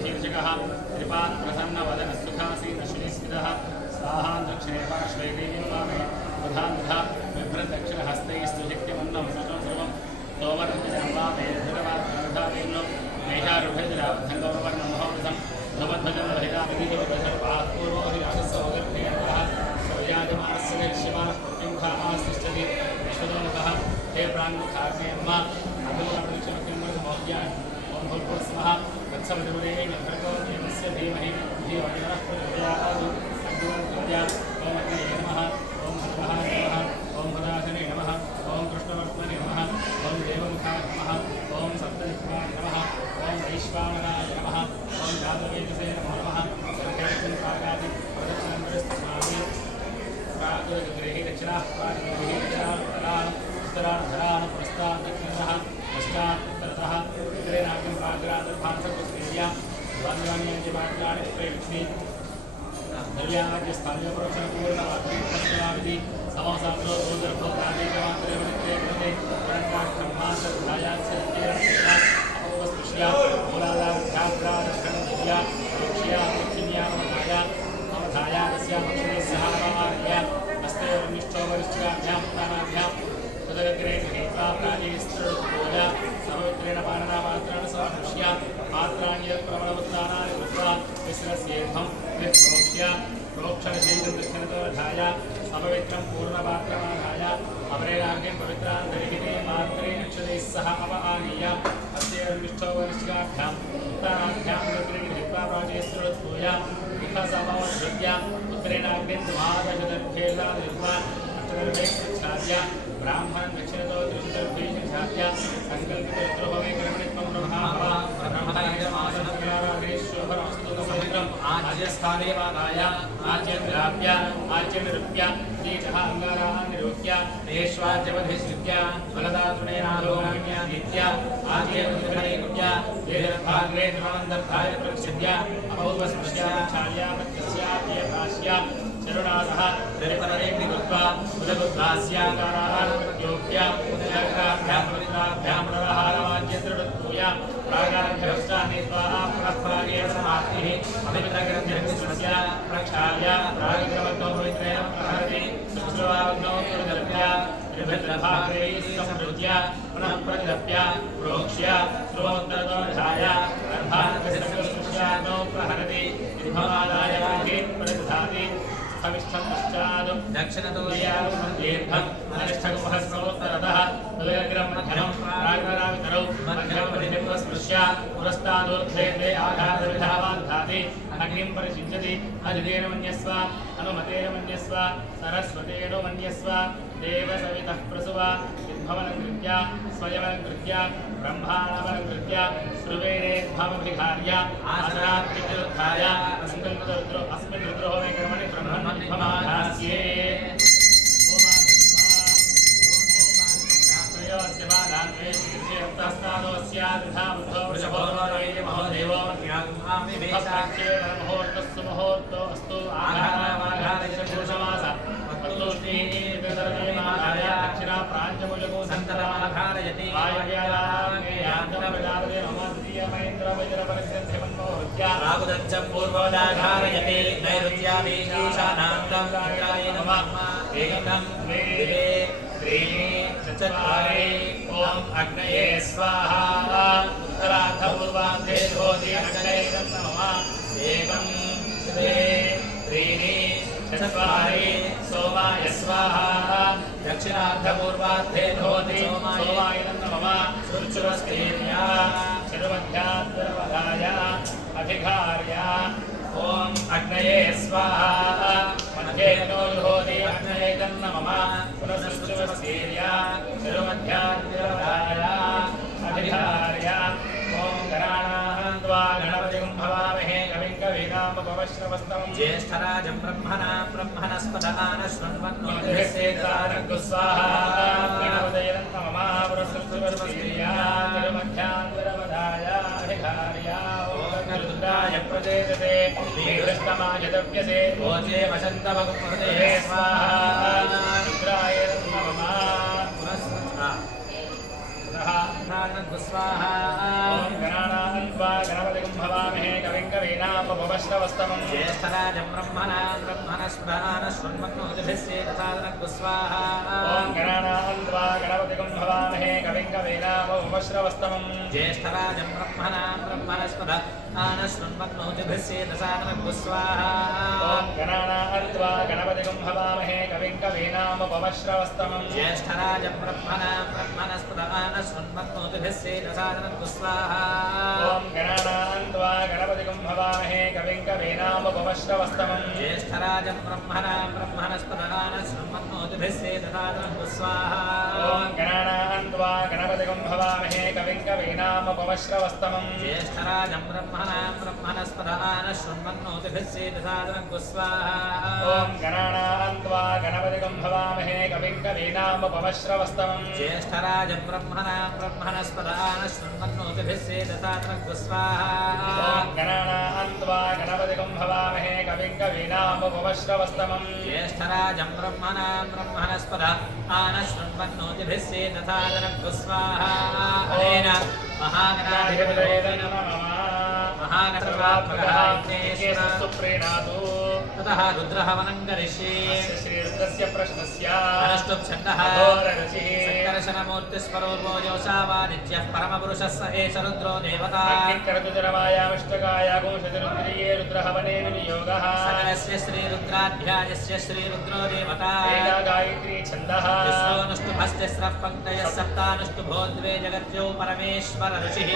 कृपान् प्रसन्नवदनः सुखासीन श्रीस्मितः स्वाहा दक्षिणे पार्श्वे देवीं प्रधान बिभ्रदक्षिणहस्तैस्तु शक्तिमन्नं सर्वं सोमरञ्जनवामेर्भृतवाद्धावेन्नो मेषारुभेजराब्धङ्गवर्णं महोरथं धवध्वजनवहिताविधिपूर्वोहिराजस्वगर्भेन्द्रः सौर्याजमानस्य शिवानः पुण्यमुखास्तिष्ठति विश्वदोमुखः हे प्राङ्मुखाग्नेयम्मा अखिलप्रदक्षिणकिं ओम भूर्भुवस्वः वत्सवतिवरेण्यं भर्गो देवस्य धीमहि धियो यो नः प्रचोदयात् अग्निवर्धया ओम अग्नये नमः ओम हरवहाय नमः ओम हदासने नमः ओम कृष्णवर्त्मने नमः ओम देवमुखाय नमः ओम सप्तदिक्पाय नमः ओम वैश्वानराय नमः ओम जातवेदसे नमो नमः सर्वेषां भागादि प्रदक्षिणं प्रागुरगृहे दक्षिणाः प्रागुरगृहे दक्षिणाः उत्तराधरान् पुरस्तात् दक्षिणतः पश्चात् उत्तरतः उत्तरेणाग्निं प्राग्रादर्भान्तकुस्तेया द्वान्द्वान्यानि प्रयुक्ति द्रव्याद्य स्थानीयपुरुषपूर्णवाक्यविधि समोसात्रो गोदर्भोगादेकमात्रवित्ते कृते परन्ताक्षमासधायात्स्या अपोपस्पृश्या मूलादाभ्याग्रादर्शनदिव्या वक्ष्या दक्षिण्यावधाया अवधाया तस्या पक्षिणे सह नवमार्या हस्तयोर्निष्ठोपरिष्ठाभ्यां तानाभ्यां तदग्रे गृहीत्वा प्राणीस्त्रोजा सर्वत्रेण पाणनापात्राणि समदृश्य पात्राणि यत्प्रवणमुत्तानानि कृत्वा विस्रस्येद्धं प्रोक्ष्य प्रोक्षणशेषं दक्षिणतोधाय अपवित्रं पूर्णपात्रमाधाय अपरेणाग्निं पवित्रान् दरिहिते पात्रे अक्षतैः सह अवआनीय अस्योर्निष्ठोपरिष्ठाभ्यां तानाभ्यां तदग्रे गृहीत्वा प्राणीस्त्रोजा मुखसमवधृत्य उत्तरेणाग्निं द्वादशदर्भेला निर्वा अष्टदर्भेच्छाद्य ब्राह्मणं दक्षिणतो त्रिशतर्भेच्छाद्य संकल्पितोत्रोभवे कर्मणित्वं ब्रह्मावासनग्राराधेश्वरमस्तुतसमुद्रम् आज्यस्थाने वादाय आज्यन्द्राभ्य आज्यनिरुप्य नीचः अङ्गारानिरोक्य देश्वाज्यवधिश्रुत्य बलदातृणेनालोकान्यादित्य आज्यनिरुप्य देहभाग्रे द्रवन्दर्भाय प्रक्षिद्य अभौपस्पृश्य छाया प्रत्यस्याप्य भाष्य चरुणासः दरिपरेग्नि कृत्वा उदबुद्धास्याकाराः प्रत्योक्य उदयग्राभ्यां पवित्राभ्यां नरहारवाज्यत्रवत्पूय प्रागारभ्यष्टानीत्वा पुनःप्रागेण समाप्तिः अभिमित्रग्रन्थस्य प्रक्षाल्य प्रागिग्रवद्धो पवित्रेण प्रहरति शुश्रवाग्नौ प्रदर्भ्य त्रिभद्रभागैः संवृज्य पुनः प्रतिदप्य प्रोक्ष्य श्रुवोत्तरदोधाय गर्भान्तस्पृश्याग्नौ प्रहरति विद्भमादाय गृहे प्रतिदधाति स्थविष्ठं पश्चात् दक्षिणतोदीर्घम् अनिष्ठगुहस्रोत्तरतः तदग्रं मध्यं प्राग्रावितरौ मध्यं प्रतिबिम्बस्पृश्य पुरस्तादोर्ध्वे द्वे आघातविधावान्धाति अग्निं परिषिञ्चति अजितेन मन्यस्व अनुमतेन मन्यस्व सरस्वतेन मन्यस्व देवसवितः प्रसुवा विद्भवनकृत्य स्वयमनकृत्य ब्रह्माणमनकृत्य श्रुवेरेद्भवभिघार्य आसनात्युत्थाय अस्मिन् रुद्रो मे कर्मणि ब्रह्मणिभमाधास्ये ओमास्य बाधान्वे श्रीहस्तादोस्याद्धावृद्धो वृषभोर्वैर्य महोदेवो ज्ञात्मामि वेशाख्ये परमहोर्तस्सु मुहूर्तो अस्तु आघारावाघारयशपुरुषमास अस्तुष्णीर्वितरणे दक्षिणा प्राञ्जमुलगो सन्तरमाघारयति वायुव्यालाङ्गेयान्तमविदावदे नमोद्रियमैन्द्रवज्रपरिसिद्धिमन्मोहृत्य रागुदच्छं पूर्वोदाघारयति नैऋत्यादीशानान्तं रागाय नमः एकं द्वे त्रीणि चत्वारि ॐ अग्नये स्वाहा उत्तरार्धपूर्वार्धे भवति अग्नये नमः एकं द्वे त्रीणि चत्वारि सोमाय स्वाहा दक्षिणार्धपूर्वार्धे भवति सोमाय नमः शुचिरस्तेर्या चतुर्मध्याद्वरवधाय अभिघार्य ॐ अग्नये स्वाहा मध्ये नो जुहोति अग्नयेतन्न मम पुनः तिरुमध्यान्तिरवधाय अधिधार्य ॐ गणानां त्वा गणपतिं भवामहे कविं कवीनामुपमश्रवस्तमं ज्येष्ठराजं ब्रह्मणस्पत आनश्वन्वन्नोतिभिस्सेदानग्गु स्वाहा गणपतये नमः पुरस्सुवर्वसीर्या तिरुमध्यान्तिरवधाय अधिधार्य ॐ रुद्राय प्रचेतते निकृष्टमाय दव्यसे भोजे वसन्तभगवते स्वाहा रुद्राय नमः स्वाहा ॐ गणानां त्वा गणपतिं भवामहे कविं कवीनामुपमश्रवस्तमं ज्येष्ठराजं ब्रह्मणस्पत आनश्वन्वन्नोतिभिस्सेदानग्गु स्वाहा ॐ गणानां त्वा गणपतिं भवामहे कविं कवीनामुपमश्रवस्तमं ज्येष्ठराजं ब्रह्मणस्पत आनश्वन्वन्नोतिभिस्सेदानग्गु स्वाहा ॐ गणानां त्वा गणपतिं भवामहे कविं कवीनामुपमश्रवस्तमं ज्येष्ठराजं ब्रह्मणस्पत आनश्वन्वन्नोतिभिस्सेदानग्गु स्वाहा ॐ गणानां त्वा गणपतिं भवामहे कविं कवीनामुपमश्रवस्तमं ज्येष्ठराजं ब्रह्मणस्पत आनश्वन्वन्नोतिभिस्सेदानग्गु स्वाहा ॐ गणानां त्वा गणपतिं भवामहे कविं कवीनामुपमश्रवस्तमं ज्येष्ठराजं ब्रह्मणस्पत आनश्वन्वन्नोतिभिस्सेदानग्गु स्वाहा ॐ गणानां त्वा गणपतिं भवामहे कविं कवीनामुपमश्रवस्तमं ज्येष्ठराजं ब्रह्मणस्पत आनश्वन्वन्नोतिभिस्सेदानग्गु स्वाहा ॐ गणानां त्वा गणपतिं भवामहे कविं कवीनामुपमश्रवस्तमं ज्येष्ठराजं ब्रह्मणस्पत आनश्वन्वन्नोतिभिस्सेदानग्गु स्वाहा अनेन महागणाधिपतये नमः महागणपतिप्रीणातु ततः रुद्रः वनं करिष्ये श्रीरुद्रस्य प्रश्नस्य अनुष्टुप् छन्दः सङ्कर्षणमूर्तिस्वरूपोऽजोषावानित्यः परमपुरुषः स एष रुद्रो देवता कर्तुजरमायामष्टकाय गोषतिरुद्रिये रुद्रः वने विनियोगः सकलस्य श्रीरुद्राध्यायस्य श्रीरुद्रो देवता एका गायत्री छन्दः विश्वोऽनुष्टुभस्तिस्रः पङ्क्तयः सप्तानुष्टुभो द्वे जगत्यो परमेश्वर ऋषिः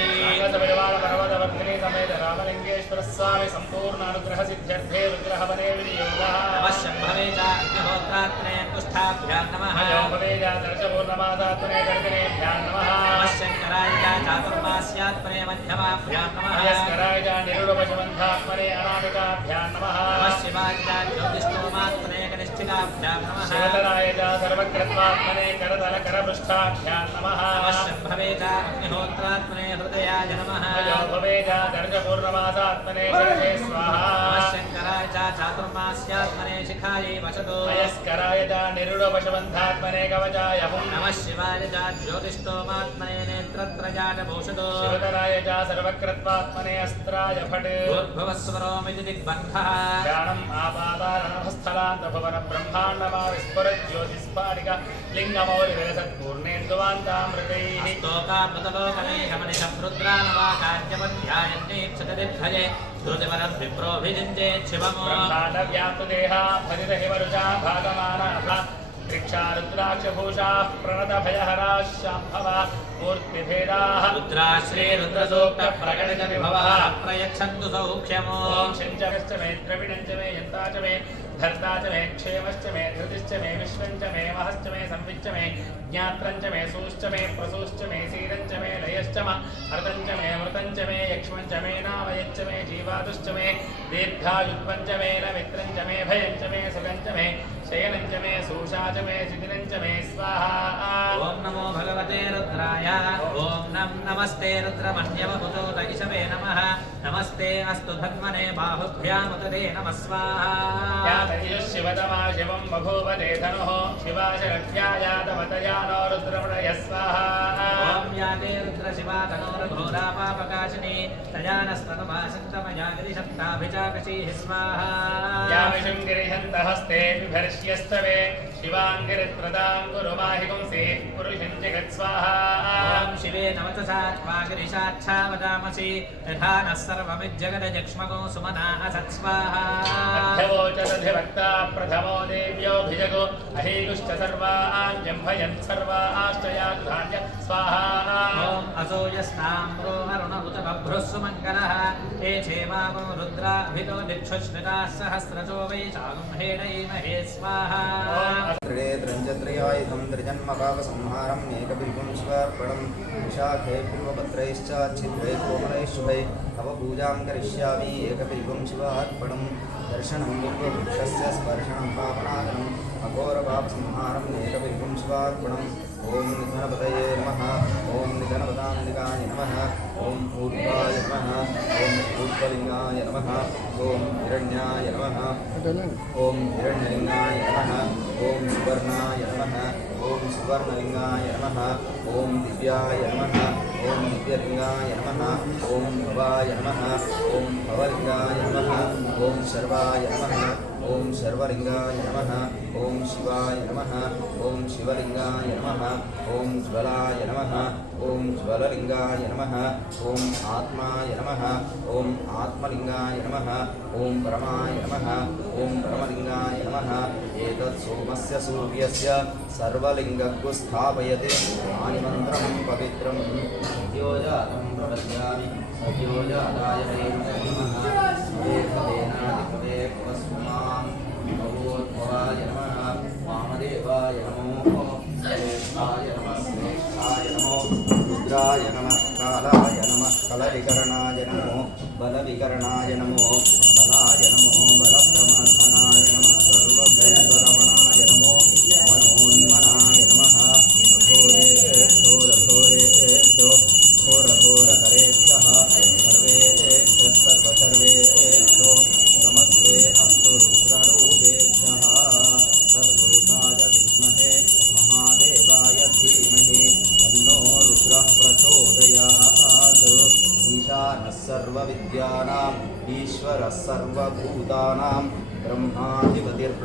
पर्वतवर्धिनी समेत रामलिङ्गेश्वर स्वामी सम्पूर्णानुग्रहसिद्ध्यर्थे रुद्रः वने विनियोगः अवश्यं भवेत् अग्निहोत्रात्मने कुष्ठाभ्यां नमः यो भवेत् दर्शपूर्णमासात्मने गर्दिनेभ्यां नमः अवश्यं कराय चातुर्मास्यात्मने मध्यमाभ्यां नमः यस्कराय निरुडपशमन्थात्मने अनामिकाभ्यां नमः अवश्यवाय ज्योतिष्ठोमात्मने कनिष्ठिकाभ्यां नमः शिवतराय सर्वकृत्वात्मने करतलकरपृष्ठाभ्यां नमः अवश्यं भवेत् अग्निहोत्रात्मने हृदयाय नमः यो भवेत् दर्शपूर्णमासात्मने शिरसे स्वाहा अवश्यं कराय चातुर्मास्यात्मने शिखायै वसतु यस्कराय निरुडपशमन्थात्मने कवचाय हुं नमः शिवाय ज्योतिष्ठोमात्मने नेत्रत्रयाय भूषतो शिवतराय सर्वकृत्वात्मने अस्त्राय फट् भूर्भुवस्वरोमिति दिग्बन्धः ध्यानम् आपातारणस्थलान्तभुवन ब्रह्माण्डमाविस्फुरत् ज्योतिस्फाटिक लिङ्गमौलिविलसत्पूर्णेन्दुवान्तामृतैः स्तोकामृतलोकमेघमनिशं रुद्रानवाकार्यमध्यायन्नेक्षतदिग्भजे श्रुतिपरद्विप्रोभिजिञ्चेत् शिवमो ब्रह्माण्डव्याप्तदेहा भजितहिमरुचा भागमानाः वृक्षारुद्राक्षभूषाः प्रणतभयहराः शाम्भवा मूर्तिभेदाः रुद्राश्रीरुद्रसूक्तप्रकटितविभवः प्रयच्छन्तु सौख्यमो शञ्च मे द्रविणञ्च मे यन्ता च मे धर्ता च मे क्षेमश्च मे धृतिश्च मे विश्वञ्च मे महश्च मे संविच्च मे ज्ञात्रञ्च मे सूश्च मे प्रसूश्च मे सीरञ्च मे लयश्च मे हृतञ्च मे मृतञ्च मे यक्ष्मञ्च मे नामयच्च मे जीवातुश्च मे दीर्घायुत्वञ्च मे नमित्रञ्च मे भयञ्च मे सुगञ्च मे शयनञ्च मे सूषा च मे चिदिनञ्च मे स्वाहा ॐ नमो भगवते रुद्राय ॐ नमस्ते रुद्रमन्यवभुतो दैशवे नमः नमस्ते अस्तु धन्वने बाहुभ्यामुदते नमः स्वाहा शिवतमा शिवं बभूव धनुः शिवाशरभ्यायातवतया नो रुद्रमृडय स्वाहा ॐ याते रुद्रशिवा तनोर्घोरापापकाशिनी तया नस्तनुभासन्तमया गिरिशन्ताभिचाकशीः स्वाहा या विशुं गिरिहन्तहस्ते बिभर्ष्यस्तवे शिवाङ्गिरित्रदां गुरुवाहिगुंसे पुरुषं जगत्स्वाहा ॐ शिवे नमतसात्वागिरिशाच्छा वदामसि यथा नः सर्वमिज्जगदजक्ष्मगो सुमना असत्स्वाहा अध्यवोचदधिवक्ता प्रथमो देव्योऽभिजगो अहीगुश्च सर्वाञ्जम्भयन् सर्वाश्चयाधान्य स्वाहा ॐ असो यस्ताम्रो अरुण उत बभ्रुः सुमङ्गलः ये क्षेमागो रुद्राभितो दिक्षुश्रिताः सहस्रजो वैशालं हेडैमहे स्वाहा त्रिजत्रयायुधं त्रिजन्मपापसंहारं एकबिल्वं शिवार्पणं विशाखे बिल्वपत्रैश्च छिद्रैः कोमलैः शुभैः तव पूजां करिष्यामि एकबिल्वं शिवार्पणं दर्शनं बिल्ववृक्षस्य स्पर्शनं पापनाशनम् अघोरपापसंहारम् एकबिल्वं शिवार्पणम् ॐ निधनपतये नमः ॐ निधनपदान्तिकाय नमः ॐ ऊर्ध्वाय नमः ॐ ऊर्ध्वलिङ्गाय नमः ॐ हिरण्याय नमः ॐ हिरण्यलिङ्गाय नमः ॐ सुवर्णाय नमः ॐ सुवर्णलिङ्गाय नमः ॐ दिव्याय नमः ॐ दिव्यलिङ्गाय नमः ॐ भवाय नमः ॐ भवलिङ्गाय नमः ॐ शर्वाय नमः ॐ शर्वलिङ्गाय नमः ॐ शिवाय नमः ॐ शिवलिङ्गाय नमः ॐ ज्वलाय नमः ॐ ज्वललिङ्गाय नमः ॐ आत्माय नमः ॐ आत्मलिङ्गाय नमः ॐ परमाय नमः ॐ परमलिङ्गाय नमः एतत् सोमस्य सूर्यस्य सर्वलिङ्गं स्थापयति आनिमन्त्रं पवित्रं सद्योजातं प्रपद्यामि सद्योजाताय वै नमः देवदेनादिपदेवस्मान् भगवोद्भवाय नमः वामदेवाय नमो श्रेष्ठाय नमः श्रेष्ठाय नमो रुद्राय नमः कालाय नमः कलविकरणाय नमो बलविकरणाय नमो बलाय नमो बलप्रमथनाय नमः सर्वभूतरमणाय नमो मनोन्मनाय नमः अघोरेभ्यो रघोरेभ्यो घोरघोरतरेभ्यः सर्वेभ्यः सर्वसर्वेभ्यो नमस्ते अस्तु रुद्ररूपेभ्यः तत्पुरुषाय विद्महे महादेवाय धीमहि तन्नो रुद्रः प्रचोदयात् ईशानः सर्वविद्यानाम् ईश्वरः सर्वभूतानां ब्रह्माधिपतिर्ब्रह्मणः